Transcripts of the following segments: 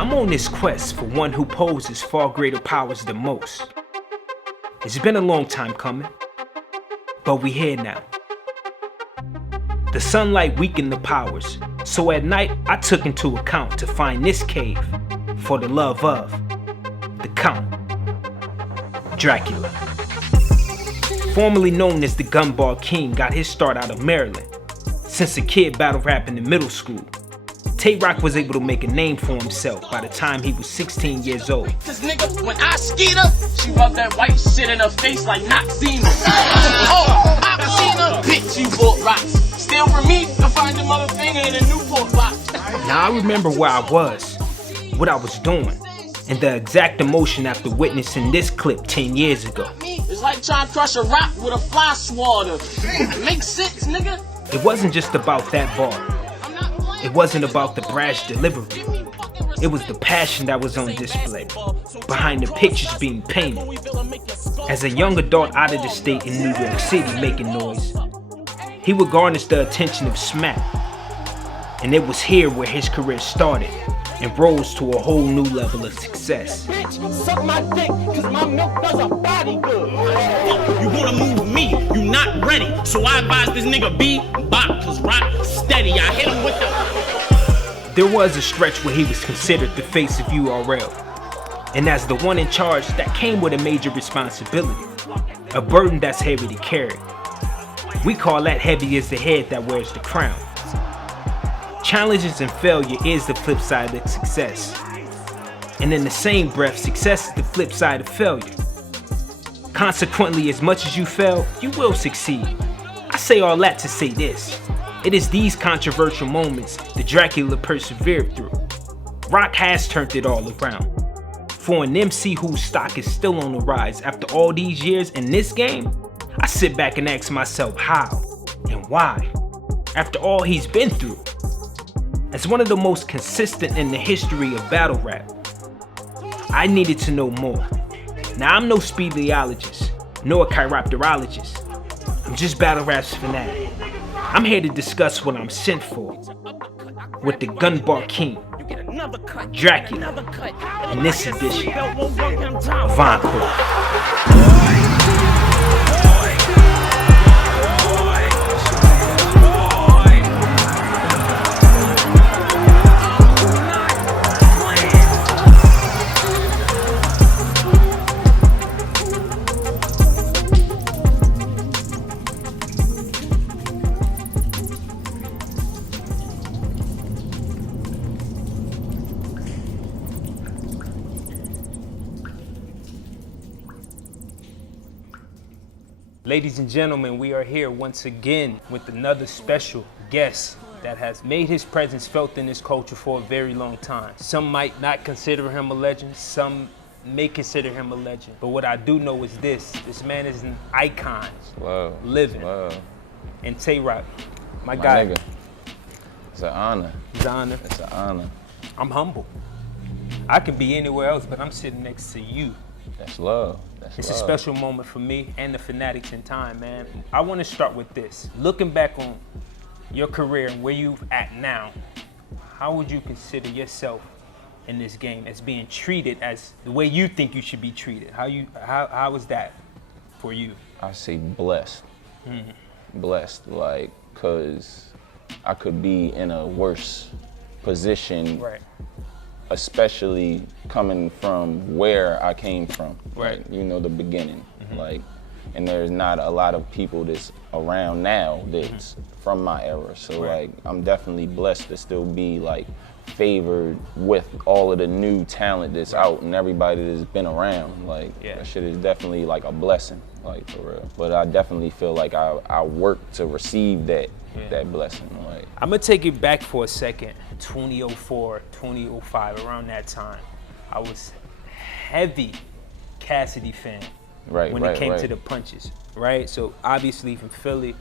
Now I'm on this quest for one who poses far greater powers than most. It's been a long time coming, but we here now. The sunlight weakened the powers, so at night I took into account to find this cave for the love of the Count Dracula. Formerly known as the Gun Bar King, got his start out of Maryland. Since a kid battle rapping in middle school, Tay Roc was able to make a name for himself by the time he was 16 years old. Cause nigga, when I skeet her, she rub that white shit in her face like Noxzema. Oh, Noxzema, bitch, you bought rocks. Steal from me, I find your mother finger in a Newport box. Now I remember where I was, what I was doing, and the exact emotion after witnessing this clip 10 years ago. It's like trying to crush a rock with a fly swatter. Makes sense, nigga. It wasn't just about that bar. It wasn't about the brash delivery. It was the passion that was on display, behind the pictures being painted. As a young adult out of the state in New York City making noise, he would garnish the attention of Smack. And it was here where his career started and rose to a whole new level of success. Bitch, suck my dick, cause my milk does a body good. You wanna move with me, you not ready. So I advise this nigga be bop, cause rock steady. I hit him with the... There was a stretch where he was considered the face of URL. And as the one in charge, that came with a major responsibility. A burden that's heavy to carry. We call that heavy as the head that wears the crown. Challenges and failure is the flip side of success. And in the same breath, success is the flip side of failure. Consequently, as much as you fail, you will succeed. I say all that to say this. It is these controversial moments that Dracula persevered through. Roc has turned it all around. For an MC whose stock is still on the rise after all these years in this game, I sit back and ask myself how and why, after all he's been through. As one of the most consistent in the history of battle rap, I needed to know more. Now I'm no speleologist, nor a chiropterologist. I'm just Battle Rap's fanatic. I'm here to discuss what I'm sent for with the Gun Bar King Dracula in this edition of Encore. Ladies and gentlemen, we are here once again with another special guest that has made his presence felt in this culture for a very long time. Some might not consider him a legend, some may consider him a legend. But what I do know is this man is an icon, living. And Tay Roc, my guy. Nigga. It's an honor. It's an honor. It's an honor. I'm humble. I could be anywhere else, but I'm sitting next to you. That's love. It's a special moment for me and the Fanatics in time, man. I want to start with this. Looking back on your career and where you're at now, how would you consider yourself in this game as being treated as the way you think you should be treated? How is that for you? I say blessed. Blessed, like, cause I could be in a worse position. Right. Especially coming from where I came from, right? Like, you know, the beginning, like, and there's not a lot of people that's around now that's from my era. So like, I'm definitely blessed to still be like favored with all of the new talent that's out and everybody that's been around. Like, that shit is definitely like a blessing, like, for real. But I definitely feel like I worked to receive that blessing. Like, I'm gonna take it back for a second. 2004, 2005, around that time, I was heavy Cassidy fan when it came to the punches, right? So obviously from Philly,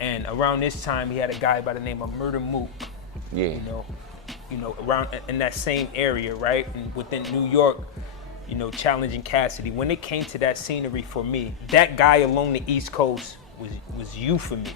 and around this time he had a guy by the name of Murder Mook. You know, around in that same area, right? And within New York, you know, challenging Cassidy. When it came to that scenery for me, that guy along the East Coast was you for me,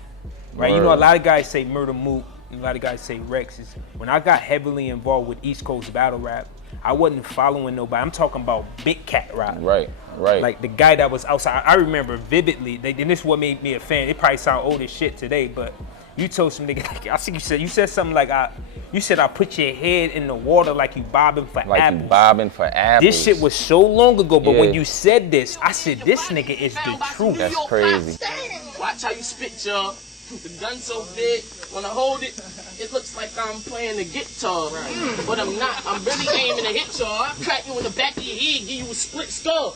right? You know, a lot of guys say Murder Mook, a lot of guys say Rex. When I got heavily involved with East Coast battle rap, I wasn't following nobody. I'm talking about Big Cat Rock. Right. Like the guy that was outside. I remember vividly. And this is what made me a fan. It probably sound old as shit today, but you told some nigga. I think you said something like you said I put your head in the water like you bobbing for apples. Like you bobbing for apples. This shit was so long ago, but when you said this, I said this nigga is the truth. That's crazy. Watch how you spit, y'all. The gun so big, when I hold it, it looks like I'm playing the guitar. But I'm not. I'm really aiming to hit y'all. I crack you in the back of your head, give you a split skull.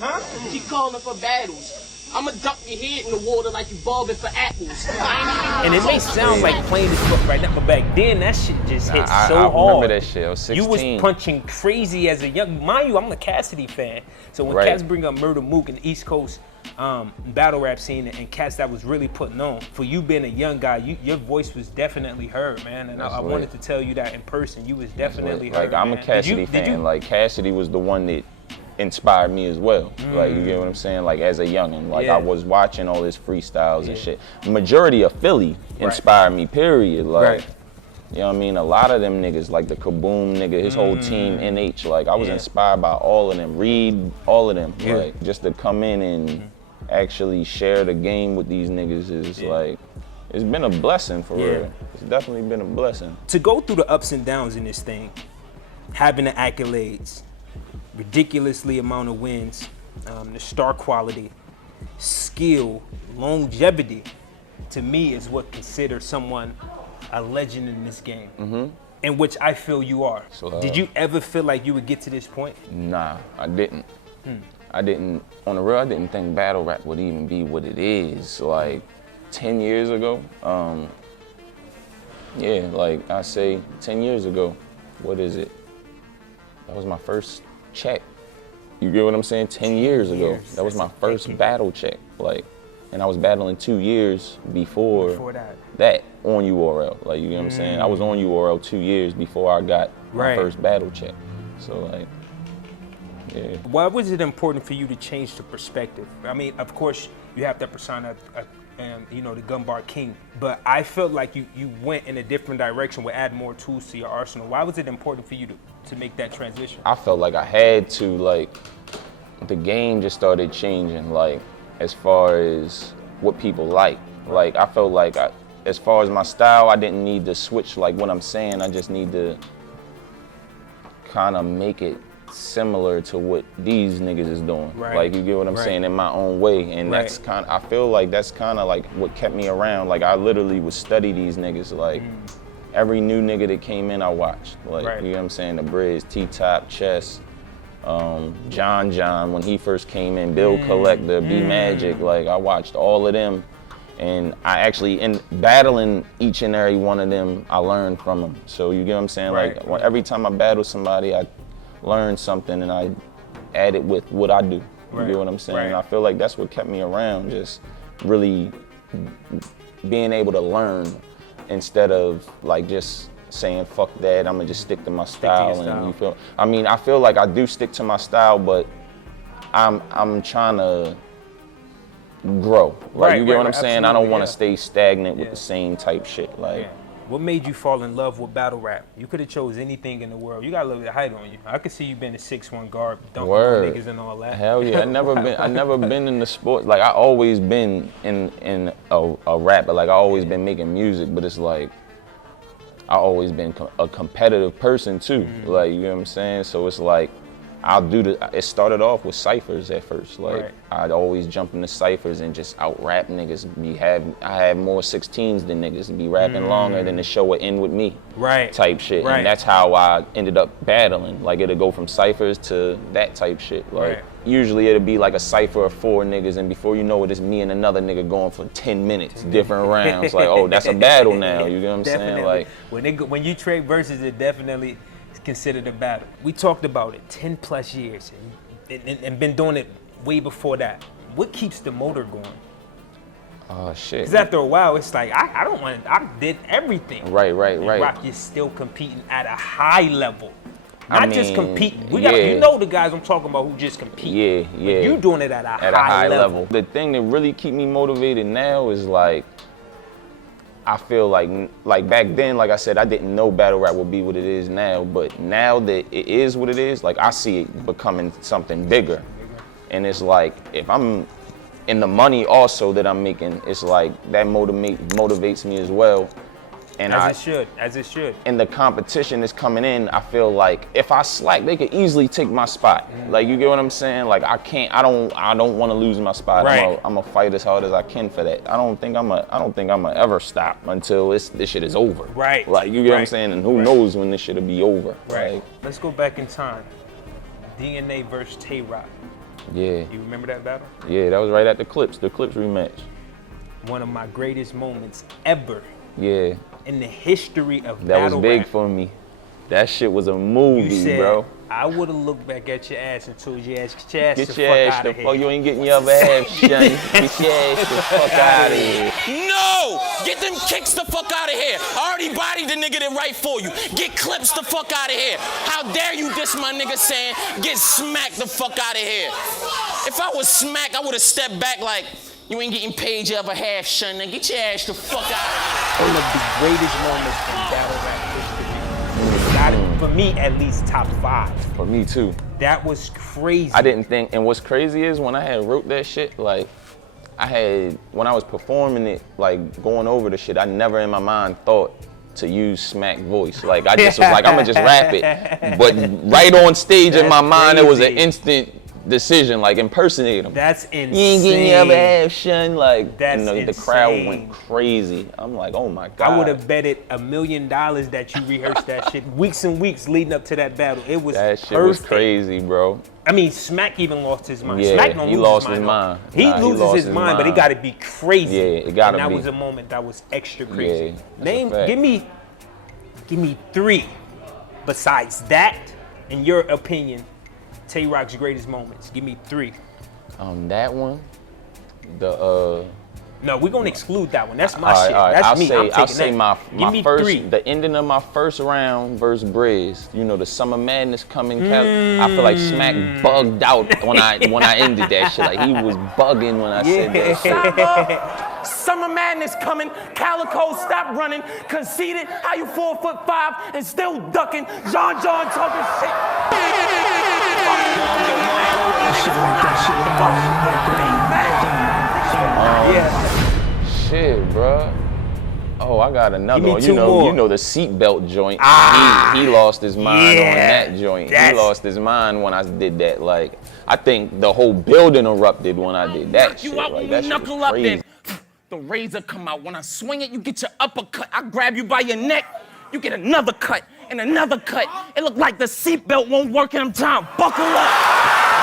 Keep calling for battles. I'ma duck your head in the water like you bobbing for apples. And it may sound like plain as fuck right now, but back then that shit just hit so hard. I remember that shit. I was 16. You was punching crazy as a young. Mind you, I'm a Cassidy fan. So when cats bring up Murder Mook in the East Coast battle rap scene and cats that was really putting on, for you being a young guy, your voice was definitely heard, man. And I wanted to tell you that in person. You was definitely heard. Like I'm a Cassidy fan. Like Cassidy was the one that inspired me as well. Like, you get what I'm saying? Like as a youngin', like I was watching all his freestyles and shit. The majority of Philly inspired me, period. Like, you know what I mean? A lot of them niggas, like the Kaboom nigga, his whole team, NH, like I was inspired by all of them, Reed, all of them. Like just to come in and actually share the game with these niggas is like, it's been a blessing for real. It's definitely been a blessing. To go through the ups and downs in this thing, having the accolades, ridiculously amount of wins, the star quality, skill, longevity, to me is what considers someone a legend in this game, in which I feel you are. So, did you ever feel like you would get to this point? Nah, I didn't. I didn't, on the real, I didn't think battle rap would even be what it is. Like 10 years ago, like I say 10 years ago, what is it? That was my first check. You get what I'm saying? 10 years ago. That was my first battle check. Like, and I was battling 2 years before that on URL. Like, you get what I'm saying? I was on URL 2 years before I got my first battle check. So like, yeah. Why was it important for you to change the perspective? I mean, of course, you have that persona you know, the Gun Bar King, but I felt like you went in a different direction with adding more tools to your arsenal. Why was it important for you to make that transition? I felt like I had to, like, the game just started changing, like, as far as what people like. Like, I felt like, as far as my style, I didn't need to switch, like, what I'm saying. I just need to kind of make it similar to what these niggas is doing. Like, you get what I'm saying, in my own way. And that's kind of, I feel like that's kind of like what kept me around. Like, I literally would study these niggas. Like, every new nigga that came in, I watched. Like, you know what I'm saying? The Briz, T-Top, Chess, John when he first came in, Bill Collector, B Magic. Like, I watched all of them. And I actually, in battling each and every one of them, I learned from them. So you get what I'm saying? Like, every time I battle somebody, I learn something and I add it with what I do. You get what I'm saying? I feel like that's what kept me around, just really being able to learn instead of like just saying fuck that, I'm gonna just stick to my style. And you feel, I mean, I feel like I do stick to my style, but I'm trying to grow. Like, you get what I'm saying? I don't want to stay stagnant with the same type shit. Like, what made you fall in love with battle rap? You could have chose anything in the world. You got a little bit of height on you. I could see you being a 6'1" guard, dunking on niggas and all that. Hell yeah, I never been in the sport. Like, I always been in a rap, but like I always been making music, but it's like I always been a competitive person too. Like, you know what I'm saying? So it's like it started off with ciphers at first. Like, I'd always jump into ciphers and just out rap niggas. I had more 16s than niggas, be rapping longer than the show would end with me. Type shit. And that's how I ended up battling. Like, it'd go from ciphers to that type shit. Like, usually it'd be like a cipher of 4 niggas, and before you know it, it's me and another nigga going for 10 minutes, different rounds. Like, oh, that's a battle now. You get what I'm saying? Like, when you trade verses, it definitely considered a battle. We talked about it 10 plus years and been doing it way before that. What keeps the motor going? Oh shit. Because after a while, it's like, I did everything. Right. Rock is still competing at a high level. Not just competing. You know the guys I'm talking about who just compete. Yeah. But you doing it at a high level. The thing that really keep me motivated now is like, I feel like back then, like I said, I didn't know battle rap would be what it is now, but now that it is what it is, like I see it becoming something bigger. And it's like, if I'm in the money also that I'm making, it's like that motivates me as well. And as it should. And the competition is coming in, I feel like if I slack, they could easily take my spot. Like, you get what I'm saying? Like, I don't want to lose my spot. Right. I'm gonna fight as hard as I can for that. I don't think I'm gonna ever stop until this shit is over. Right. Like, you get what I'm saying? And who knows when this shit'll be over. Right. Like, Let's go back in time. DNA versus Tay Roc. yeah. You remember that battle? Yeah, that was right at the Clips rematch. One of my greatest moments ever Yeah. in the history of That battle was big rap. for me. That shit was a movie, You said, bro. I would have looked back at your ass and told your ass, get your ass Get the your fuck ass out the of fuck. here. You ain't getting your other half, son. Get your ass the fuck out of here. No! Get them kicks the fuck out of here. I already bodied the nigga that right for you. Get Clips the fuck out of here. How dare you diss my nigga saying, get smacked the fuck out of here. If I was smacked, I would have stepped back like, you ain't getting paid your other half, son. Now get your ass the fuck out of here. One of the greatest moments in battle rap history. Got it, for me, at least top 5. For me too. That was crazy. I didn't think, and what's crazy is when I had wrote that shit, like, when I was performing it, like, going over the shit, I never in my mind thought to use smack voice. Like, I just was like, I'ma just rap it. But right on stage in my mind, it was an instant decision, like, impersonate him. That's insane. You ain't getting your other half, son. Like, That's the crowd insane. went crazy. I'm like, oh my God. I would have betted $1 million that you rehearsed that shit weeks and weeks leading up to that battle. It was That shit perfect. was crazy, bro. I mean, Smack even lost his mind. Yeah, Smack don't he lose lost his his mind. mind. He Nah, he loses lost his his mind, but it mind. got to be crazy. Yeah, it gotta and that be. was a moment that was extra crazy. Yeah, that's a fact. Give me 3 besides that, in your opinion, Tay Roc's greatest moments. Give me 3. That one, No, we're gonna exclude that one. That's my all shit. right, That's I'll me. say, I'm taking I'll say that. Give my me first, 3. the ending of my first round versus Briz. You know, the Summer Madness coming. I feel like Smack bugged out when I ended that shit. Like, he was bugging when I said that shit. Summer Madness coming, Calico stop running, conceited, how you 4'5" and still ducking, John talking shit. Shit, bruh. Oh, I got another Give me one. 2 more. You know the seatbelt joint. He lost his mind on that joint. He lost his mind when I did that. Like, I think the whole building erupted when I did that shit. You out Like, when that you shit was knuckle up crazy. then. The razor come out. When I swing it, you get your uppercut. I grab you by your neck, you get another cut and another cut. It look like the seatbelt won't work and I'm trying to buckle up.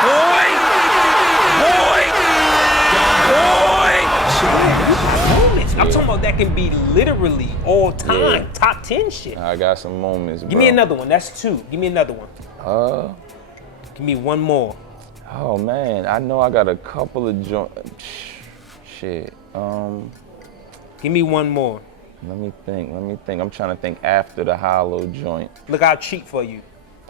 Boy! I'm talking about that can be literally all time, top 10 shit. I got some moments, bro. Give me another one. That's 2. Give me another one. Give me 1 more. Oh, man. I know I got a couple of joints. Shit. Give me 1 more. Let me think. I'm trying to think after the Hollow joint. Look, I'll cheat for you.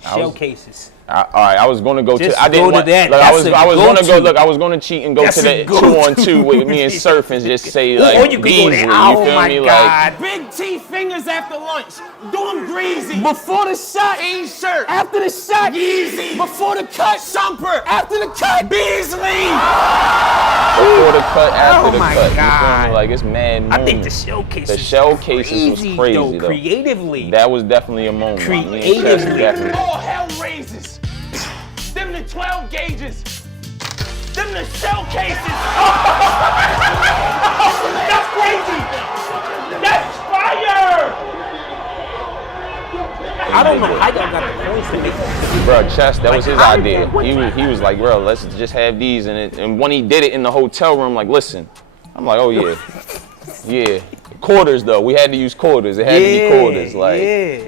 Showcases. All right, I was gonna go Just to. I didn't go to want, that. Look, That's I was a gonna go-to. go. Look, I was gonna cheat and go That's to a that go-to. 2-on-2 with me and Surf and just say like, or you could go Beasley, there. Oh you feel my me? God. Big T fingers after lunch. Do them greasy. Before the shot, A-shirt. After the shot, Yeezy. Before the cut, Shumper. After the cut, Beasley. Before the cut, after the my cut. You feel God. me? Like, it's mad moments. I think the showcases. The showcases was crazy though. Creatively. That was definitely a moment. Me and Chess Creatively. definitely. All hell raises. Them the 12 gauges. Them the shell cases. That's crazy. That's fire. I don't know how y'all got the points to make that. Bro, Chess, that was his how did idea. that- He was like, bro, let's just have these. And when he did it in the hotel room, like, listen. I'm like, oh yeah. Yeah. Quarters though. We had to use quarters. It had to be quarters. Like,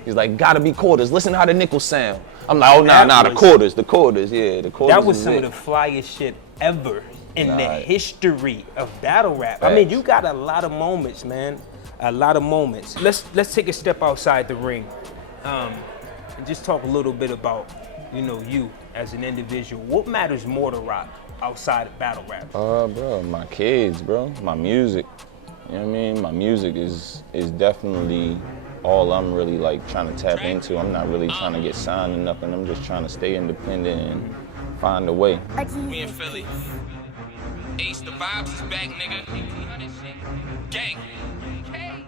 he's like, gotta be quarters. Listen how the nickels sound. I'm like, oh nah, the quarters, yeah, the quarters. That was is some it. of the flyest shit ever in the Nah. history of battle rap. I mean, you got a lot of moments, man. A lot of moments. Let's take a step outside the ring, and just talk a little bit about, you as an individual. What matters more to Roc outside of battle rap? Bro, my kids, bro, my music. You know what I mean? My music is definitely all I'm really like trying to tap into. I'm not really trying to get signed or nothing. I'm just trying to stay independent and find a way. We in Philly. Ace, the vibes is back, nigga. Gang.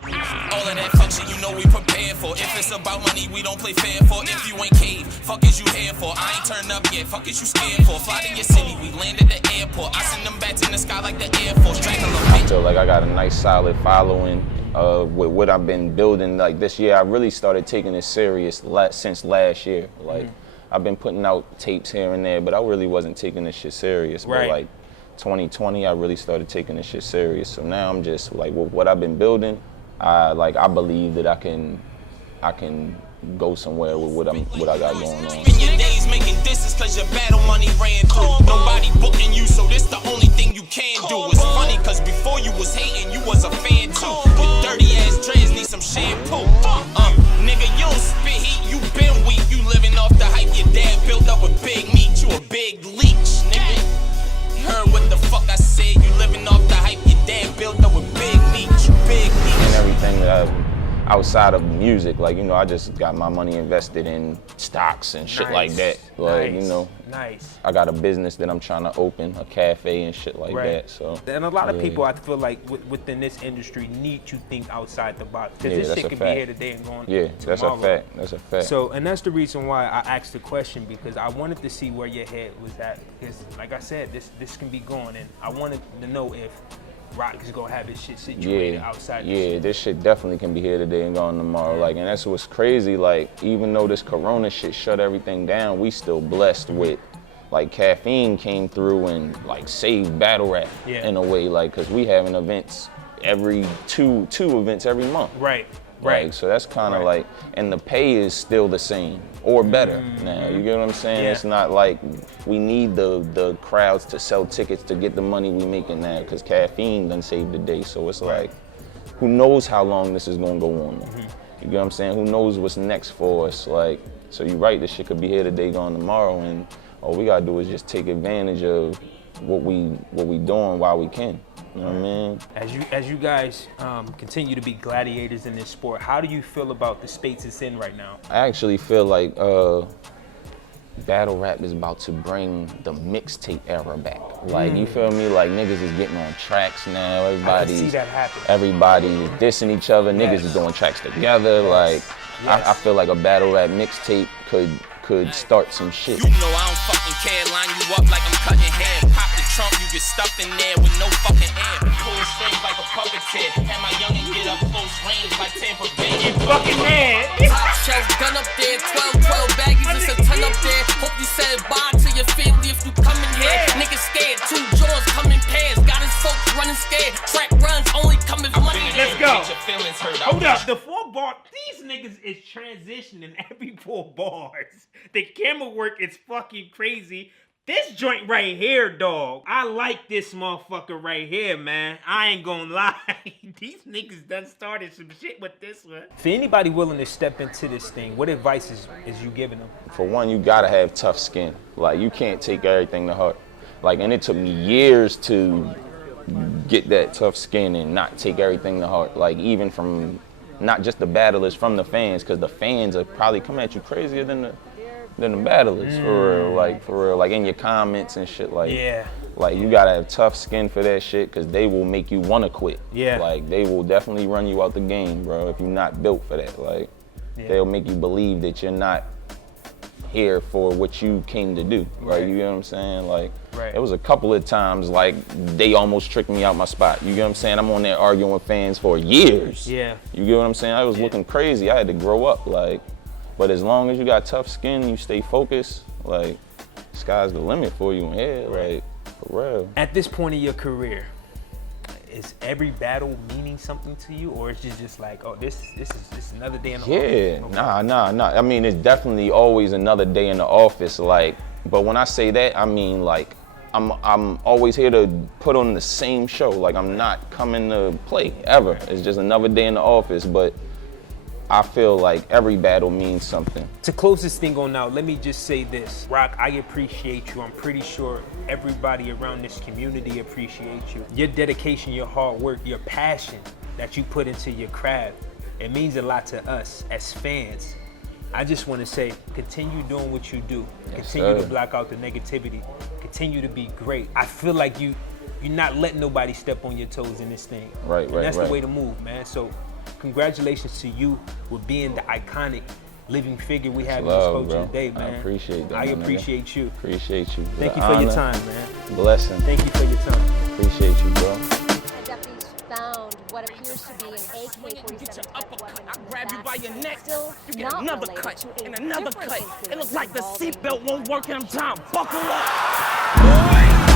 All of that fuck shit, you know we prepared for. If it's about money, we don't play fair for. If you ain't cave, fuck is you here for? I ain't turned up yet, fuck is you scared for? Fly to your city, we land at the airport. I send them bats in the sky like the Air Force. Dracula. I feel like I got a nice solid following with what I've been building. Like this year, I really started taking it serious since last year. Like I've been putting out tapes here and there, but I really wasn't taking this shit serious. Right. But like 2020, I really started taking this shit serious. So now I'm just like, with what I've been building, I believe that I can go somewhere with what I got going on. Spend your days making disses cause your battle money ran through. Nobody booking you, so this the only thing you can do. It's funny cause before you was hating, you was a fan too. Your dirty ass dreads need some shampoo. Nigga, you don't spit heat, you been weak. You living off the hype your dad built up with big meat. You a big leech, nigga. You heard what the fuck I said? You living off the hype your dad built up with big meat. You big leech. And everything that outside of music, like, you know, I just got my money invested in stocks and shit like that. Like, you know, I got a business that I'm trying to open, a cafe and shit like that. So, and a lot of people, I feel like within this industry, need to think outside the box, because this shit could be here today and going tomorrow. That's a fact. That's a fact. So, and that's the reason why I asked the question, because I wanted to see where your head was at. Because, like I said, this can be going, and I wanted to know if Roc is gonna have his shit situated outside. This shit definitely can be here today and gone tomorrow. Like, and that's what's crazy. Like, even though this Corona shit shut everything down, we still blessed with, like, Caffeine came through and like saved battle rap in a way. Like, cause we having events every two events every month. Right. Like, so that's kind of like, and the pay is still the same or better now. You get what I'm saying? It's not like we need the crowds to sell tickets to get the money we making now, because Caffeine done saved the day. So it's like, who knows how long this is gonna go on? You get what I'm saying? Who knows what's next for us? Like, so you're right, this shit could be here today, gone tomorrow, and all we gotta do is just take advantage of what we doing while we can. You know what I mean? As you guys continue to be gladiators in this sport, how do you feel about the space it's in right now? I actually feel like battle rap is about to bring the mixtape era back. Like, you feel me? Like, niggas is getting on tracks now. Everybody is dissing each other. Niggas is doing tracks together. Like, I feel like a battle rap mixtape could start some shit. You know I don't fucking care, line you up like I'm cutting hair. Pop the trunk, you get stuffed in there with no fucking air. Pull strings like a puppeteer. Have my youngin' get up close range like Tampa Bay. You fucking mad. Top shelf gun up there, 12 baggies, it's a ton up there. Hope you said bye to your family if you come in here. Niggas scared, 2 jaws come in pairs. Got his folks running scared. Track runs only come if money. Let's go. Hold up, the 4 bar, these niggas is transitioning every 4 bars. The camera work is fucking crazy. This joint right here, dog. I like this motherfucker right here, man. I ain't gonna lie. These niggas done started some shit with this one. For anybody willing to step into this thing, what advice is you giving them? For one, you gotta have tough skin. Like, you can't take everything to heart. Like, and it took me years to get that tough skin and not take everything to heart. Like, even from not just the battlers, from the fans, because the fans are probably coming at you crazier than the battlers, for real, like in your comments and shit, like, like, you gotta have tough skin for that shit, because they will make you wanna quit. Like, they will definitely run you out the game, bro, if you're not built for that. Like, they'll make you believe that you're not here for what you came to do. Like, you get what I'm saying? Like, it was a couple of times, like, they almost tricked me out my spot. You get what I'm saying? I'm on there arguing with fans for years. You get what I'm saying? I was looking crazy. I had to grow up, like. But as long as you got tough skin, you stay focused, like, sky's the limit for you in here, like, for real. At this point in your career, is every battle meaning something to you, or is it just like, oh, this is another day in the office? Nah. I mean, it's definitely always another day in the office, like, but when I say that, I mean, like, I'm always here to put on the same show. Like, I'm not coming to play, ever. It's just another day in the office, but I feel like every battle means something. To close this thing on out, let me just say this. Roc, I appreciate you. I'm pretty sure everybody around this community appreciates you. Your dedication, your hard work, your passion that you put into your craft. It means a lot to us as fans. I just want to say, continue doing what you do. Yes, continue sir. to block out the negativity. Continue to be great. I feel like you're not letting nobody step on your toes in this thing. Right, and right, that's right. the way to move, man. So congratulations to you with being the iconic living figure we have in this Love, culture bro. today, man. I appreciate that, I my nigga. appreciate you. Appreciate you. Thank you The for your honor, time, man. Blessing. Thank you for your time. Appreciate you, bro. Deputies found what appears to be an AK-47 Uppercut, I grab you by your neck. Still You get not another related cut to a and another different cut. incident It looks like the involving seatbelt won't work and I'm trying to buckle up.